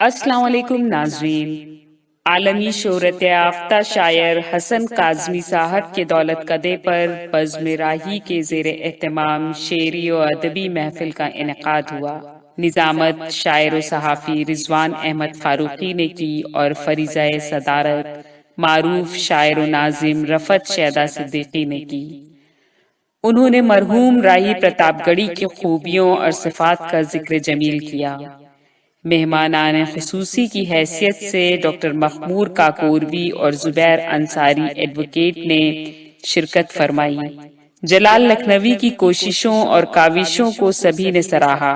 अस्सलाम वालेकुम नाजरीन। आलमी शोहरत याफ्ता शायर हसन काज़मी साहब के दौलत कदे पर बज़्म राही के ज़ेर एहतमाम शेरी व अदबी महफिल का इनेकाद हुआ। निज़ामत शायर व सहाफ़ी रिजवान अहमद फारूकी ने की और फरीज़ाए सदारत मारूफ शायर व नाजिम रफ़त शैदा सिद्दीकी ने की। उन्होंने मरहूम राही प्रतापगढ़ी की खूबियों और सिफ़ात का जिक्र जमील किया। मेहमानान खुसूसी की हैसियत से डॉक्टर मखमूर काकोरवी और जुबैर अंसारी एडवोकेट ने शिरकत फरमाई। जलाल लखनवी की कोशिशों और काविशों को सभी ने सराहा।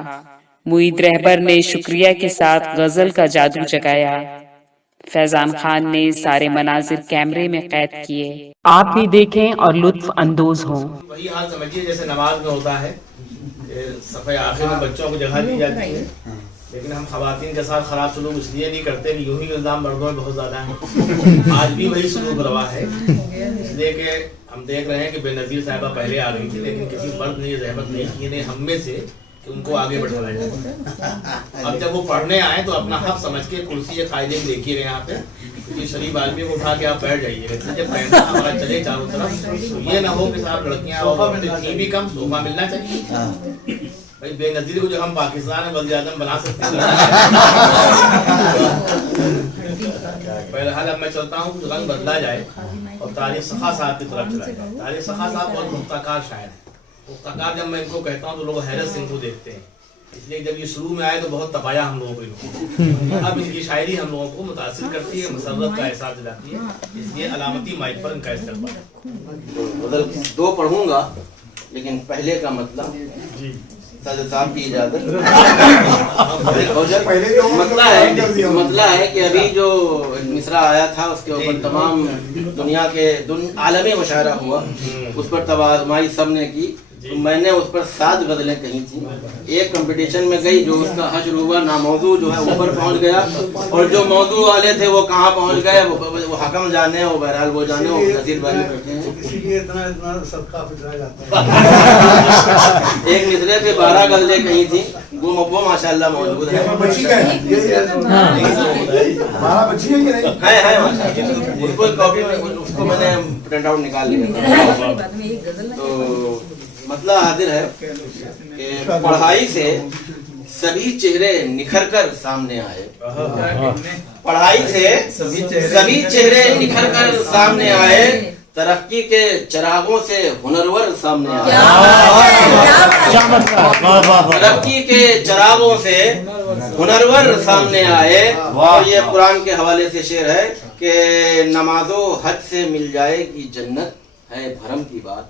मुईद रहबर ने शुक्रिया के साथ गजल का जादू जगाया। फैजान खान ने सारे मनाजिर कैमरे में कैद किए। आप भी देखें और लुत्फ अंदोज हों। वही हाल समझिए जैसे नमाज में होता है, सफ़े आखिर में बच्चों को जगह दी जाती है, लेकिन हम खवातीन के साथ खराब सलूक इसलिए नहीं करते कि यूं ही इल्ज़ाम मर्दों में बहुत ज़्यादा है। आज भी वही सलूक रवा है, इसलिए कि हम देख रहे हैं कि बेनज़ीर साहिबा पहले आ गई थी, लेकिन किसी मर्द ने जहमत नहीं की ने हम में से कि उनको आगे बढ़ाया जाए। अब जब वो पढ़ने आए तो अपना हक समझ के कुर्सी या कायदे में देखिएगा यहाँ पे, क्योंकि शरीफ आदमी को उठा के आप बैठ जाइएगा। जब पैसा हमारा चले चारों तरफ तो ये ना हो कि साहब लड़कियाँ थी भी कम, सोफा मिलना चाहिए। भाई बेनज़ीर को जो हम पाकिस्तान में वज़ीर-ए-आज़म बना सकते हैं। बहरहाल अब मैं चलता हूँ, रंग बदला जाए और तारिक सखा साहब की तरफ चला जाए। तारिक सखा साहब बहुत मुख्ताकार शायर है। मुख्ताकार जब मैं इनको कहता हूँ तो लोग हैरत से इनको देखते हैं, इसलिए जब ये शुरू में आए तो बहुत तपाया हम लोगों को। अब इनकी शायरी हम लोगों को मुतासिर करती है, मसरत का एहसास दिलाती है, इसलिए अलामती माइक पर इनका इस्तेमाल। दो पढ़ूंगा, लेकिन पहले का मतलब साजिद साहब की इजाजत। मतलब है कि अभी जो मिसरा आया था उसके ऊपर तमाम दुनिया के आलमी मुशायरा हुआ, उस पर तवाज़ुमाई सब ने की। तो मैंने उस पर 7 गज़लें कही थी। एक कंपटीशन में गई, जो उसका हश्र हुआ नामौजू जो है ऊपर पहुंच गया, और जो मौजू वाले थे वो कहाँ पहुंच गए वो हकम जाने, वो बहरहाल वो जाने, वो नसीर भाई बैठे हैं। इसीलिए इतना सबका फितरा जाता है। एक मिसरे पे 12 गज़लें कही थी, वो माशाल्लाह मौजूद है। उसको कॉपी में उसको मैंने प्रिंट आउट निकाल लिया। तो मतलब हाजिर है कि पढ़ाई से सभी चेहरे निखर कर सामने आए। पढ़ाई से सभी चेहरे निखर कर सामने आए, तरक्की के चिरागों से हुनरवर सामने आए। तरक्की के चिरागों से हुनरवर सामने आए। और ये कुरान के हवाले से शेर है कि नमाजो हज से मिल जाएगी जन्नत है भरम की बात।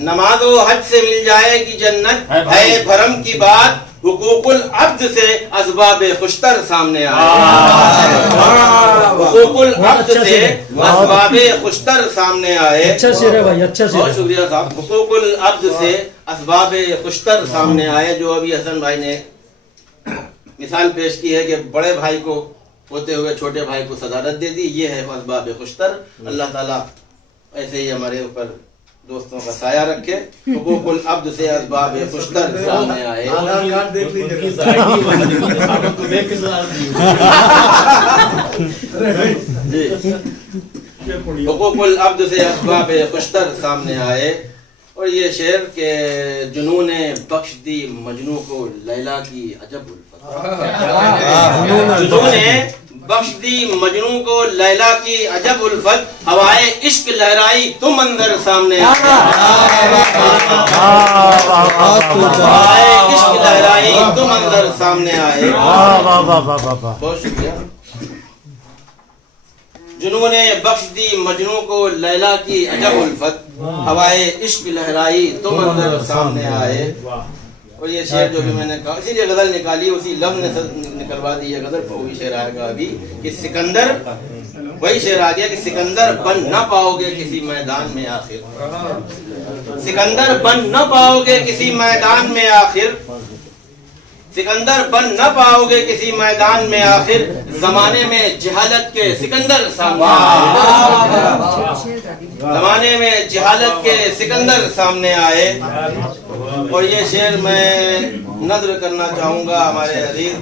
नमाजो हज से मिल जाएगी जन्नत है भरम की बात। हुकूकुल अब्द से असबाब खुशतर सामने आए। हुकूकुल अब्द से असबाब खुशतर सामने आए। अच्छा शेर है भाई, अच्छा शेर। बहुत शुक्रिया साहब। हुकूकुल अब्द से असबाब खुशतर सामने आए। जो अभी हसन भाई ने मिसाल पेश की है कि बड़े भाई को होते हुए छोटे भाई को सदारत दे दी, ये है असबाब खुशतर। अल्लाह ताला ऐसे ही हमारे ऊपर दोस्तों का साया रखे। हुकूकुल अब्द से असबाब खुशतर सामने आए। हुकूकुल अब्द से असबाब खुशतर सामने आए। और ये शेर के जुनूने बख्श दी मजनू को लैला की अजब उल्फत। जुनूने बख्श दी मजनू को लैला की अजब उल्फत। हवाए इश्क लहराई तो मंजर सामने आए। हवाए इश्क लहराई तो मंजर सामने आए। बहुत शुक्रिया। जुनूने बख्श दी मजनू को लैला की अजब उल्फत। हवाए इश्क लहराई तो मंजर सामने आए। और ये शेर जो भी मैंने कहा, इसीलिए गजल निकाली, उसी लफ्ज ने निकलवा दी है गजल। वही शेर आएगा अभी कि सिकंदर, वही शेर आ गया कि सिकंदर बन न पाओगे किसी मैदान में आखिर। सिकंदर बन न पाओगे किसी मैदान में आखिर। सिकंदर बन न पाओगे किसी मैदान में आखिर। जमाने में जहालत के सिकंदर सामने आए। जमाने में जहालत के सिकंदर सामने आए। और ये शेर मैं नज़्र करना चाहूंगा हमारे अजीज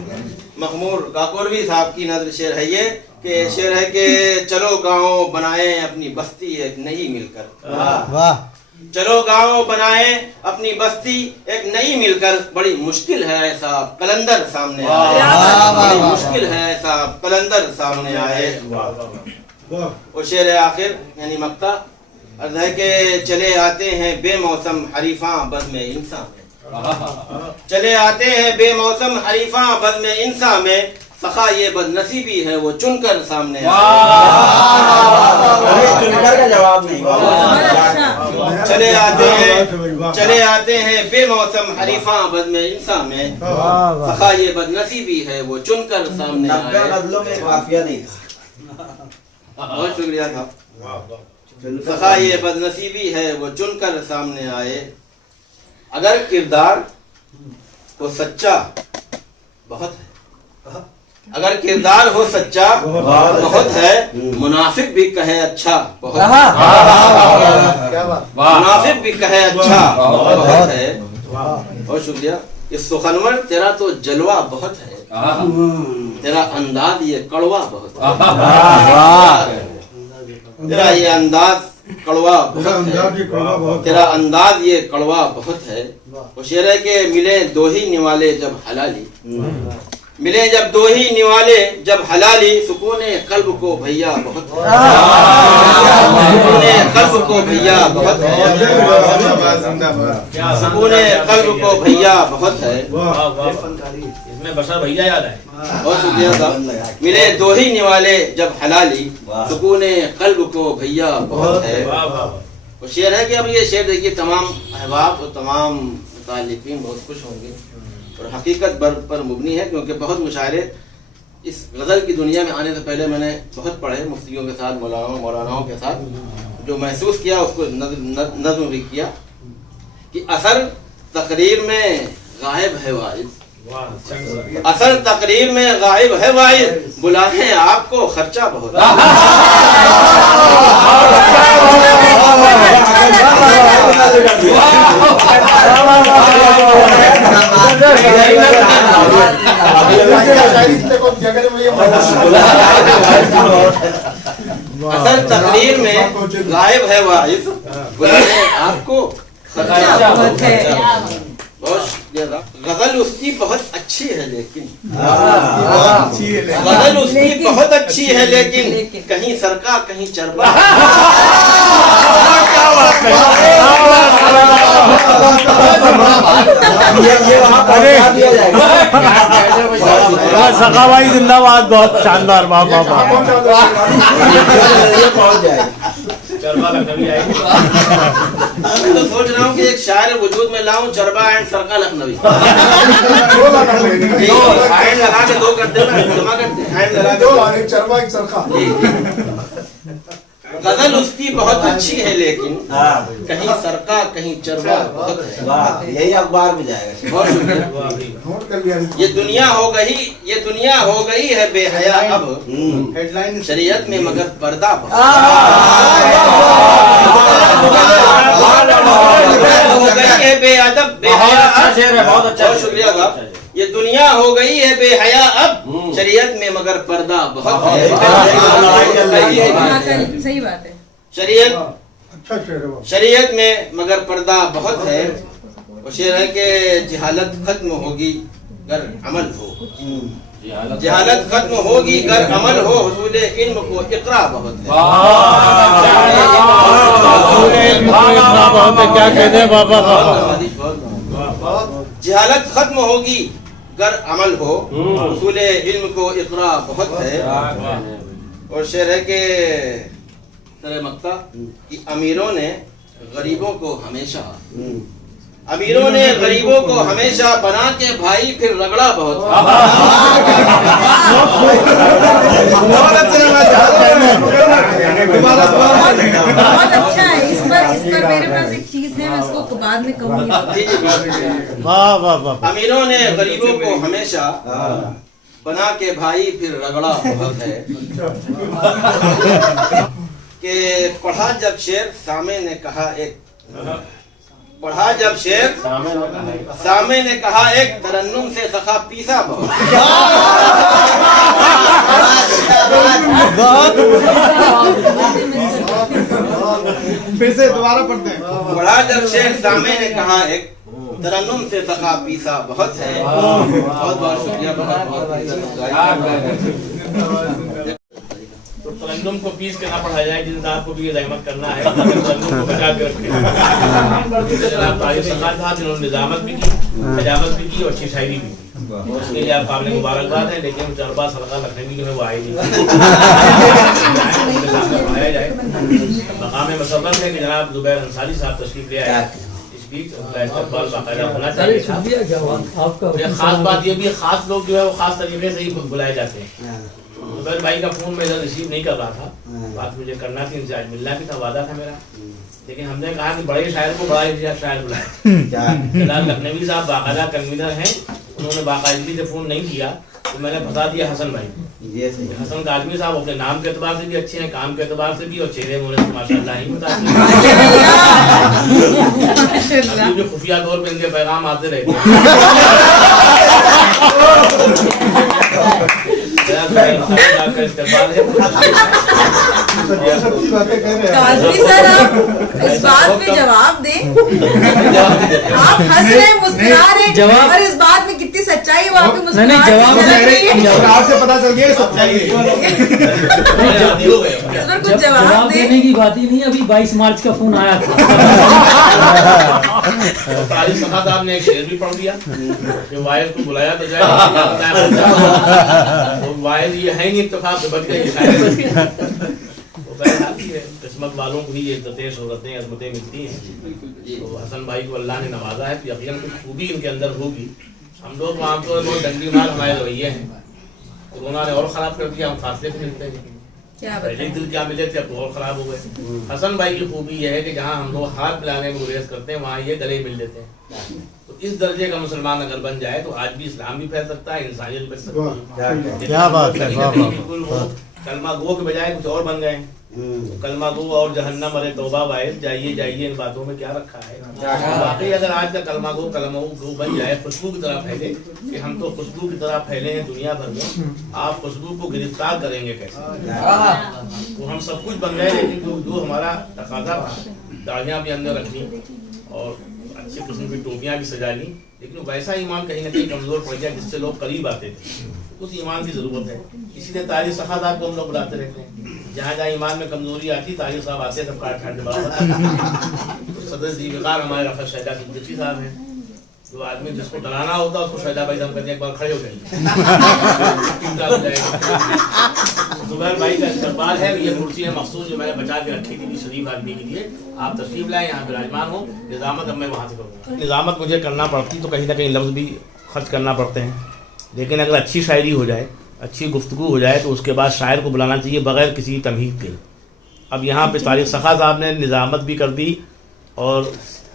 मखमूर काकोरवी साहब की नज़र शेर है ये कि शेर है कि चलो गाँव बनाए अपनी बस्ती एक नई मिलकर। वाह चलो गाँव बनाए अपनी बस्ती एक नई मिलकर, बड़ी मुश्किल है ऐसा कलंदर सामने आए, बड़ी मुश्किल है ऐसा कलंदर सामने आए। वो शेर है आखिर यानी मक्ता अर्ज है कि चले आते हैं बेमौसम हरीफा बज़्म इंसान में, चले आते हैं बेमौसम हरीफा बज़्म इंसान में, सखा ये बदनसीबी है वो चुनकर सामने चुनकर का जवाब नहीं। चले आते हैं बेमौसम हरीफा बज़्म इंसान में, सखा ये बदनसीबी है वो चुनकर सामने 90 आए। गजलों में काफिया नहीं था। बहुत शुक्रिया साहब। सखा ये बदनसीबी है वो चुनकर सामने आए। अगर किरदार को सच्चा बहुत है, अगर किरदार हो सच्चा बहुत है, मुनाफिक भी कहे अच्छा बहुत है, क्या बात मुनाफिक भी कहे अच्छा बहुत है। बहुत शुक्रिया। इस सुखनवर तेरा तो जलवा बहुत है, तेरा अंदाज ये कड़वा बहुत है, तेरा ये अंदाज कड़वा बहुत है, तेरा अंदाज ये कड़वा बहुत है। वो शेर है कि मिले दो ही निवाले जब हलाली, मिले जब दो ही निवाले जब हलाली, सुकूने कल्ब को भैया बहुत है, सुकूने कल्ब को भैया बहुत है, सुकूने कल्ब को भैया बहुत है। इसमें बशर भैया याद है। बहुत शुक्रिया साहब। मिले दो ही निवाले जब हलाली, सुकूने कल्ब को भैया बहुत है। वो शेर है कि अब ये शेर देखिए तमाम अहबाब और तमाम मुतालिकीन बहुत खुश होंगे और हकीकत पर मुबनी है, क्योंकि बहुत मुशायरे इस गज़ल की दुनिया में आने से पहले मैंने बहुत पढ़े मुफ्तियों के साथ, मौलानाओं के साथ, जो महसूस किया उसको नज़्म भी किया कि असर तकरीर में गायब है वाइद, असर तकरीर में गायब है वाइद, बुलाएं आपको खर्चा बहुत असर तकरीर में गायब है वाइद, बुलाएं आपको खर्चा बहुत है। गजल उसकी बहुत अच्छी है लेकिन गजल उसकी बहुत अच्छी है लेकिन कहीं सरका कहीं चरबा। ये वहाँ पहुँचा दिया जाएगा। सखा भाई जिंदाबाद, बहुत शानदार। वाह वाह वाह। ये पहुँच जाएगा। चरबा लखनवी आएगी। मैं तो सोच रहा हूँ कि एक शायर वजूद में लाऊं, चरबा एंड सरका लखनवी। हैंड लगा के दो करते ना, जमा करते हैंड लगा के एक चरबा एक सरखा। गजल उसकी बहुत अच्छी है लेकिन कहीं सरका कहीं चरबा बहुत है। वाह, यही अखबार में जाएगा। बहुत शुक्रिया। नोट कर लिया। ये दुनिया हो गई है बेहया अब, हेडलाइन शरीयत में मगर पर्दा हो गई है बेअदब बेहया अब। बहुत शुक्रिया साहब। ये दुनिया हो गई है बेहया अब, शरीयत में मगर पर्दा बहुत है। सही बात है। शरीयत अच्छा शेर है वो। शरीयत में मगर पर्दा बहुत है। वो शेर है कि जहालत खत्म होगी गर अमल हो, जहालत खत्म होगी गर अमल हो, हुसूल इल्म को इकरा बहुत है। क्या कहते हैं बाबा। जहालत खत्म होगी गर अमल हो, हुसूल इल्म को इकरा बहुत है। और शेर है कि तरह मक्ता कि अमीरों ने गरीबों को हमेशा बना के भाई फिर रगड़ा बहुत। बहुत अच्छा है। इस पर मेरे पास एक चीज है, मैं इसको बाद में कहूंगी। वाह वाह वाह। अमीरों ने गरीबों को हमेशा बना के भाई फिर रगड़ा बहुत है। कि पढ़ा जब शेर सामे ने कहा एक, पढ़ा जब शेर सामे ने कहा एक, तरन्नुम से सखा पीसा बहुत। फिर से दोबारा पढ़ते हैं। बड़ा जब शेर सामे ने कहा एक तरन्नुम से सका पीसा बहुत है। बहुत बहुत शुक्रिया, बहुत तो तरन्नुम को पीस के ना पढ़ा जाए, जिंदार को भी ये रहमत करना है, तरन्नुम को बचा के रखें। जनाब तारिक सखा साहब जिन्होंने निजामत भी की, हजामत भी की और अच्छी शायरी भी की, उसके लिए आप काबिल मुबारकबाद है। लेकिन चरबा सदका लखनवी जो है वो आए नहीं। पढ़ाया जाए। मकाम मसर्रत है कि जनाब जुबैर अंसारी साहब तशरीफ ले आए। इस बीच उनका इस्तकबाल बाकायदा होना चाहिए। खास बात ये भी है, खास लोग जो है वो खास तरीके से ही बुलाए जाते हैं। जुबैर भाई का फोन मैं इधर रिसीव नहीं कर रहा था, बात मुझे करना थी, इनसे आज मिलना भी था, वादा था मेरा। लेकिन हमने कहा कि बड़े शायर को बड़ा ही शायर बुलाए। जनाब लखनवी साहब बाकायदा कन्वीनर हैं, उन्होंने बाकायदगी से फोन नहीं किया तो मैंने बता दिया हसन भाई। हसन काजमी साहब अपने नाम के एतबार से भी अच्छे हैं, काम के एतबार से भी, और चेहरे मोहरे तो माशाल्लाह ही बताते हैं। जो खुफिया तौर पे इनके पैगाम आते रहते हैं। काज़मी सर आप इस बात में जवाब दें। आप हंस रहे मुस्कुरा रहे और इस बात में कितनी सच्चाई है वो आपकी मुस्कुराहट से झलक रही है। मुस्कुराहट से पता चल गया सच्चाई है। इस पर कुछ जवाब दें। देने की बात ही नहीं, अभी 22 मार्च का फोन आया था। तारिक सखा साहब ने एक शेर भी पढ़ दिया कि वाइज को बुलाया तो जाए, वाइज ये है नहीं, इत्तेफाक से बच गए। किस्मत वालों को ही ये इज्जतें शोहरतें अजमतें मिलती हैं। तो हसन भाई को अल्लाह ने नवाजा है तो यकीनन कुछ खूबी इनके अंदर होगी। हम लोग तो आमतौर पर बहुत डंडी मार हमारे रवैये हैं। कोरोना ने और ख़राब कर दिया, हम फासले से मिलते हैं। पहले दिल क्या मिले थे, अब तो और ख़राब हो गए। हसन भाई की खूबी यह है कि जहाँ हम लोग हाथ मिलाने में गुरेज करते हैं वहाँ ये गले मिल लेते हैं। तो इस दर्जे का मुसलमान अगर बन जाए तो आज भी इस्लाम भी फैल सकता है, इंसानियत बच सकती है। क्या बात है। बिल्कुल वो कलमा गो के बजाय कुछ और बन गए। तो कलमा गो और जहन्नम अरे तौबा वाइज जाइए जाइए, इन बातों में क्या रखा है। वाकई अगर आज का कलमा गो बन जाए, खुशबू की तरह फैले कि हम तो खुशबू की तरह फैले हैं दुनिया भर में, आप खुशबू को गिरफ्तार करेंगे कैसे। तो हम सब कुछ बन गए, लेकिन जो हमारा तकाजा था, दाढ़ियाँ भी अंदर रखनी और अच्छी किस्म की टोपियाँ भी सजा ली, लेकिन वैसा ईमान कहीं ना कहीं कमजोर पड़ गया जिससे लोग करीब आते थे। उस ईमान की जरूरत है, इसीलिए तारिक सखा साहब को हम लोग बुलाते रहते हैं। जहाँ जहाँ ईमान में कमजोरी आती तारिक साहब आते, सब काट काट के बराबर। सदर जी बेकार हमारे रफा शहदा सिद्दीकी साहब हैं, जो आदमी जिसको डराना होता है उसको शहदा भाई साहब कहते हैं एक बार खड़े हो जाइए। जुबैर भाई का इस्तकबाल है। ये कुर्सी है मखसूस जो मैंने बचा के रखी थी शरीफ आदमी के लिए, आप तशरीफ लाए, यहाँ विराजमान हो। निजामत अब मैं वहाँ से करूँगा। निजामत मुझे करना पड़ती तो कहीं ना कहीं लफ्ज़ भी खर्च करना पड़ते हैं, लेकिन अगर अच्छी शायरी हो जाए, अच्छी गुफ्तगू हो जाए तो उसके बाद शायर को बुलाना चाहिए बगैर किसी तमहीद के। अब यहाँ पे तारिक सखा साहब ने निजामत भी कर दी और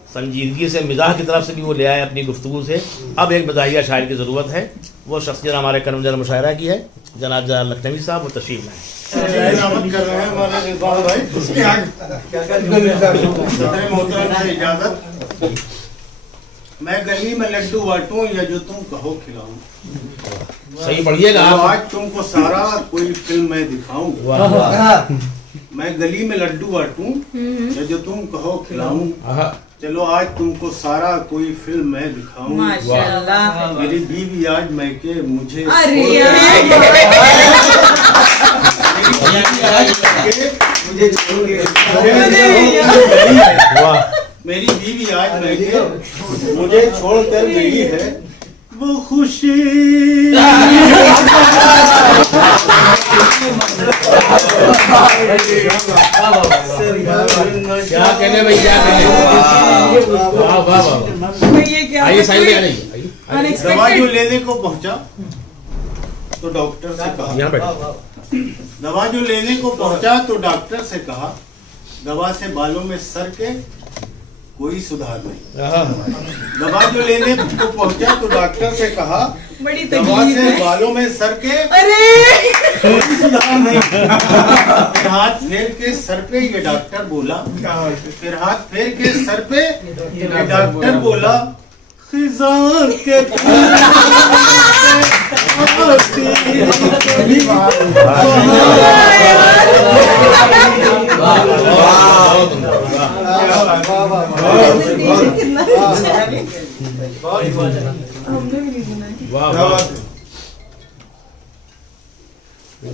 संजीदगी से मिजाह की तरफ से भी वो ले आए अपनी गुफ्तगू से। अब एक मज़ाहिया शायर की ज़रूरत है, वो शख्स जरा हमारे करमजर मुशायरा की है, जनाब लखनवी साहब, वो तशरीफ लाएँ। इजाजत, मैं गली में लड्डू बांटूं या जो तुम कहो खिलाऊं। सही पढ़िएगा तो आप। आज तुमको सारा कोई फिल्म मैं दिखाऊं। मैं गली में लड्डू बांटूं या जो तुम कहो खिलाऊं। चलो आज तुमको सारा कोई फिल्म मैं दिखाऊं। माशाल्लाह। मेरी बीवी आज मैके मुझे मेरी बीवी आज मैके मुझे छोड़कर गई है, वो खुशी क्या कहने भाई, क्या कहने। वाह वाह वाह। ये क्या आइए साइड में आइए। दवा जो लेने को पहुंचा तो डॉक्टर से कहा, यहाँ बैठो। दवा जो लेने को पहुंचा तो डॉक्टर से कहा, दवा से बालों में सर के कोई सुधार नहीं। दवा जो लेने को पहुंचा तो डॉक्टर से कहा, बड़ी दवा से बालों में सर के अरे कोई सुधार नहीं। फिर हाथ फेर के सर पे ये डॉक्टर बोला, फिर हाथ फेर के सर पे ये डॉक्टर बोला, खिज़ां के भी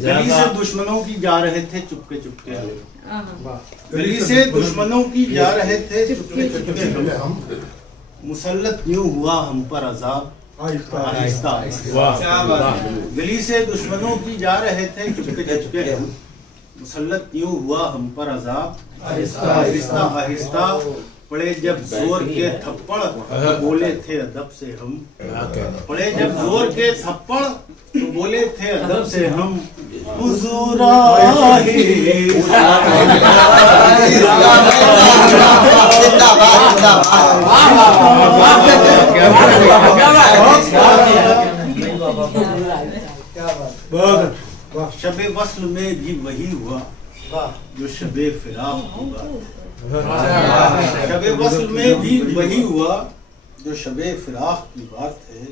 गली से दुश्मनों की जा रहे थे चुपके चुपके गली से दुश्मनों की जा रहे थे चुपके चुपके हम मुसल्लत यूं हुआ हम पर अजाब आहिस्ता आहिस्ता। गली से दुश्मनों की जा रहे थे चुपके चुपके हम मुसल्लत यूं हुआ हम पर अजाब आहिस्ता आहिस्ता आहिस्ता। पड़े जब जोर के थप्पड़ तो बोले थे अदब से हम पड़े जब जोर के थप्पड़ तो बोले थे अदब से हम हुजूर शबे वस्ल में भी वही हुआ जो शबे फिराक हुआ। शबे वस्ल में भी वही हुआ जो शबे फिराक की बात है।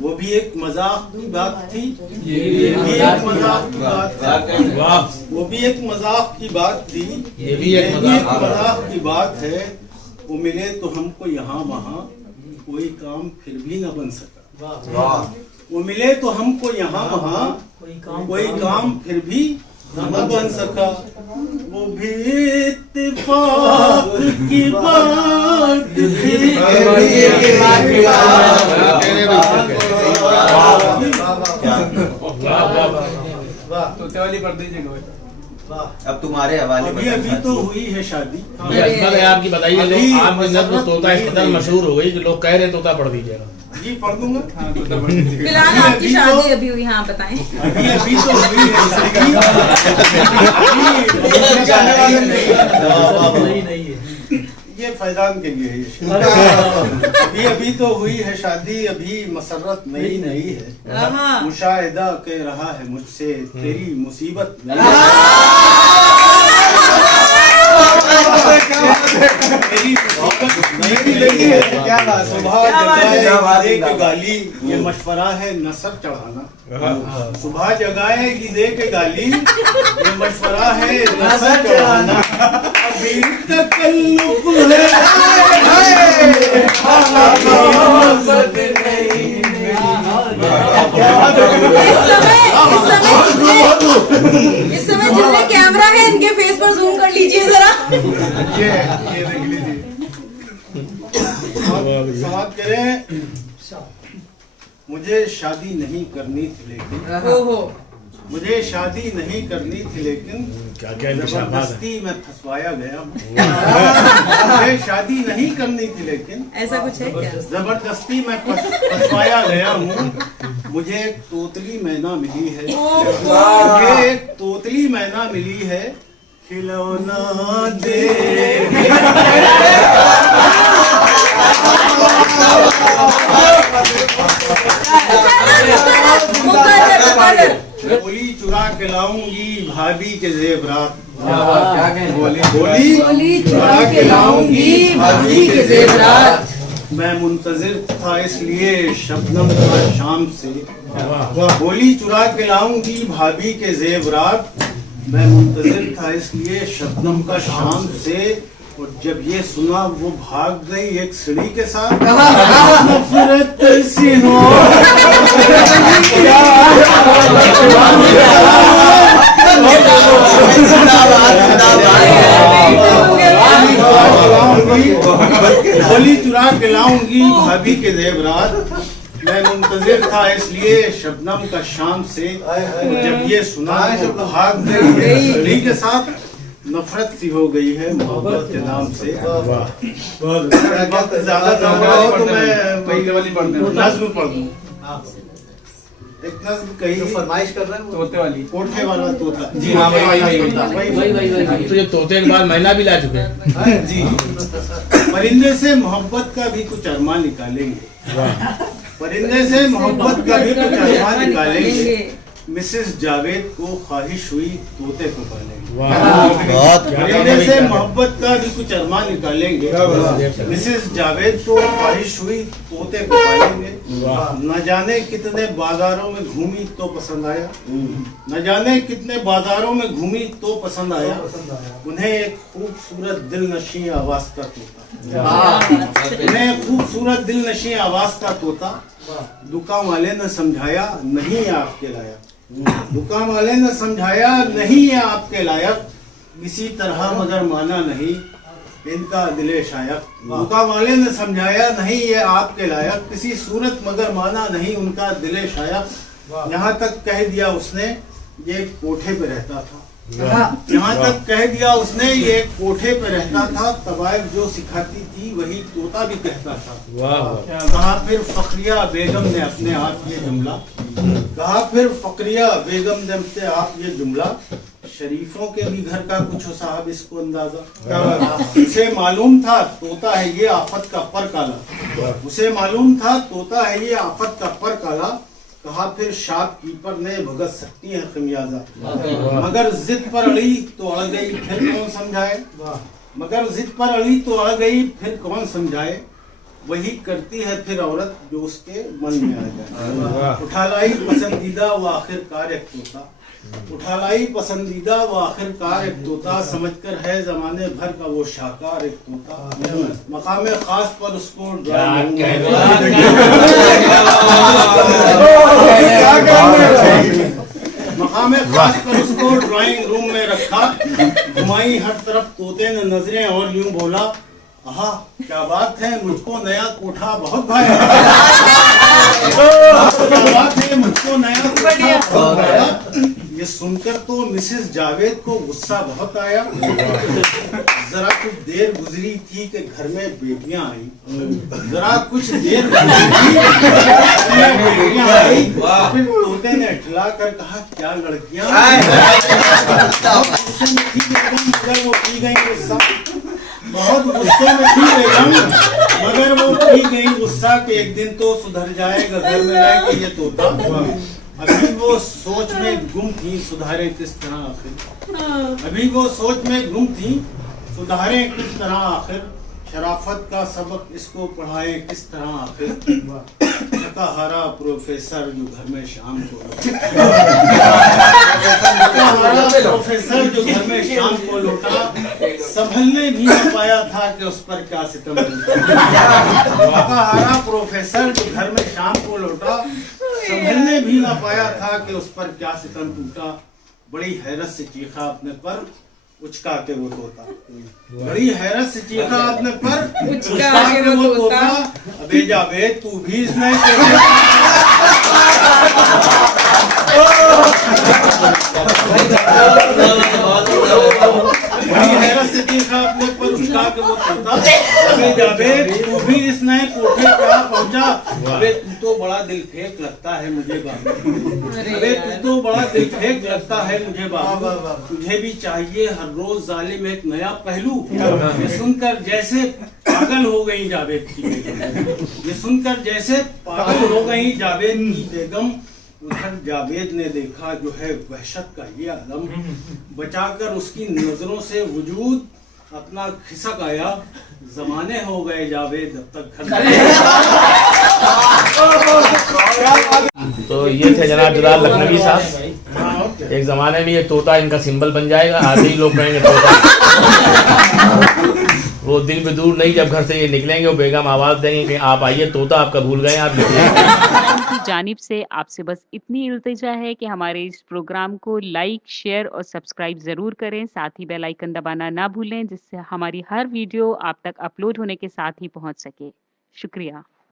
वो भी एक मजाक की बात थी, ये भी एक मजाक की बात थी। वो भी एक मजाक की बात थी, ये भी एक मजाक की बात है। वो मिले तो हमको यहाँ वहाँ कोई काम फिर भी न बन सका। वो मिले तो हमको यहाँ वहाँ कोई काम फिर भी न बन सका। वो भी इत्तेफाक की बात थी। अब तुम्हारे हवाले अभी अभी तो हुई है शादी। अजमल है आपकी बताइए, लोग आपकी नस्ल तोता इस कदर मशहूर हो गई कि लोग कह रहे तोता पढ़ दीजिएगा। जी पढ़ दूंगा। फिलहाल आपकी शादी अभी हुई, हाँ बताएं। अभी अभी तो हुई है शादी। ये फैजान के लिए है। अभी अभी तो हुई है शादी, अभी मसरत नई नई है। मुशाहिदा कह रहा है मुझसे तेरी मुसीबत नहीं है। क्या बात, सुबह जगाए के गाली ये मशवरा है नसब चढ़ाना। सुबह जगाए की दे के गाली ये मशवरा है नसब चढ़ाना। अभी तकल्लुफ इस समय जितने कैमरा है इनके फेस पर जूम कर लीजिए जरा। ये देख लीजिए। समाप्त करें। मुझे शादी नहीं करनी थी लेकिन ओहो मुझे शादी नहीं करनी थी लेकिन क्या जबरदस्ती मैं फंसवाया गया। मुझे शादी नहीं करनी थी लेकिन ऐसा कुछ है क्या? जबरदस्ती मैं फंसवाया गया हूँ। मुझे एक तोतली मैना मिली है। मुझे एक तोतली मैना मिली है। खिलौना दे बोली चुरा के लाऊंगी भाभी के जेवरात। बोली चुरा के लाऊंगी भाभी के जेवरात। मैं मुंतजिर था इसलिए शबनम का शाम से। बोली चुरा के लाऊंगी भाभी के जेवरात। मैं मुंतजिर था इसलिए शबनम का शाम से। और जब ये सुना वो भाग गई एक सीढ़ी के साथ। नफरत सी हो बोली चुरा के लाऊंगी भाभी के जेवरात। मैं मुंतजिर था इसलिए शबनम का शाम से। जब ये सुना तो भाग गई सीढ़ी के साथ। नफरत सी हो गई है मोहब्बत के नाम से। वक्त ज्यादा ना हो तो मैं नज़्म पढ़ दूं। एक नज़्म कही फरमाइश कर रहे हैं तोते वाली, कोठे वाला तोता। जी हाँ, वही। तो ये तोते के बाद महिला भी ला चुके हैं। जी परिंदे से मोहब्बत का भी कुछ अरमान निकालेंगे। परिंदे से मोहब्बत का भी कुछ अरमान निकालेंगे। मिसेस जावेद को ख्वाहिश हुई तोते को पालेंगे। बहुत परिंदे से मोहब्बत का भी कुछ अरमान निकालेंगे। मिसेस जावेद को ख्वाहिश हुई तोते को पालेंगे। न जाने कितने बाजारों में घूमी तो पसंद आया, न जाने कितने बाजारों में घूमी तो पसंद आया, उन्हें एक खूबसूरत दिल नशी आवाज का तोता, उन्हें खूबसूरत दिल नशी आवाज का तोता। दुकान वाले ने समझाया नहीं है आपके लायक, दुकान वाले ने समझाया नहीं है आपके लायक, किसी तरह मगर माना नहीं इनका दिले शायक। दुकान वाले ने समझाया नहीं है आपके लायक, किसी सूरत मगर माना नहीं उनका दिले शायक। यहाँ तक कह दिया उसने ये कोठे पे रहता था, यहाँ तक कह दिया उसने ये कोठे पे रहता था, तवायफ जो सिखाती थी वही तोता भी कहता था। कहा फिर फखरिया बेगम ने अपने आप ये जुमला, कहा फिर फखरिया बेगम ने अपने आप ये जुमला, शरीफों के भी घर का कुछ हो साहब इसको अंदाजा। उसे मालूम था तोता है ये आफत का पर काला, उसे मालूम था तोता है ये आफत का पर काला। कहा फिर शॉपकीपर ने भुगत सकती है खमियाजा, मगर जिद पर अड़ी तो अड़ गई फिर कौन समझाए, मगर जिद पर अड़ी तो अड़ गई फिर कौन समझाए। वही करती है फिर औरत जो उसके मन में आ जाए। उठा लाई पसंदीदा वो आखिरकार एक तोता, उठा लाई पसंदीदा वो आखिरकार एक तोता, समझकर है जमाने भर का वो शाहकार एक तोता। मकाम खास पर उसको मकाम खास पर उसको ड्राइंग रूम में रखा, घुमाई हर तरफ तोते ने नजरें और यूं बोला, आहा क्या बात है मुझको नया कोठा बहुत भाया, क्या बात है मुझको नया कोठा बहुत भाया। ये सुनकर तो मिसेस जावेद को गुस्सा बहुत आया। जरा कुछ देर गुजरी थी कि घर में बेटियां आई, जरा कुछ देर गुजरी थी कि घर में बेटियां आई। फिर तोते ने ठिला कर कहा क्या लड़कियां, मगर वो पी गई गुस्सा, बहुत गुस्से में थी बेगम मगर वो पी गई गुस्सा कि एक दिन तो सुधर जाएगा घर में रह के ये तोता। अभी वो सोच में गुम थी सुधारे किस तरह आखिर, अभी वो सोच में गुम थी सुधारे किस तरह आखिर, शराफत का सबक इसको पढ़ाए किस तरह आखिर। थकाहारा प्रोफेसर जो घर में शाम को थकाहारा प्रोफेसर जो घर में शाम को लौटा, संभलने भी न पाया था कि उस पर क्या सितम टूटा। थकाहारा प्रोफेसर जो घर में शाम को लौटा, संभलने भी न पाया था कि उस पर क्या सितम टूटा। बड़ी हैरत से चीखा अपने पर उचका के वो तोता, बड़ी हैरत से चीखा अपने पर उचका के वो तोता। अबे जावेद तू भी इसमें बड़ी हैरत से चीखा अपने पर उचका के वो तोता। अबे जावेद तू भी इस नए कोठे क्या पहुंचा, अबे तू तो बड़ा दिल फेंक लगता है मुझे बाबू, अबे तू तो बड़ा दिल फेंक लगता है मुझे बाबू। तुझे भी चाहिए हर रोज जालिम एक नया पहलू। ये सुनकर जैसे पागल हो गई जावेद की बेगम, ये सुनकर जैसे पागल हो गई जावेद की बेगम। उधर जावेद ने देखा जो है वहशत का ये आलम, बचाकर उसकी नजरों से वजूद अपना खिसक आया। जमाने हो गए जावेद अब तक घर। तो ये थे जनाब जलाल लखनवी साहब। एक जमाने में ये तोता इनका सिंबल बन जाएगा, आधे ही लोग कहेंगे तोता। वो दिन भी दूर नहीं जब घर से ये निकलेंगे, वो बेगम आवाज देंगे कि आप आइए तोता आपका भूल गए आप निकले। जानिब से आपसे बस इतनी इल्तिजा है कि हमारे इस प्रोग्राम को लाइक, शेयर और सब्सक्राइब ज़रूर करें। साथ ही बेल आइकन दबाना ना भूलें, जिससे हमारी हर वीडियो आप तक अपलोड होने के साथ ही पहुंच सके। शुक्रिया।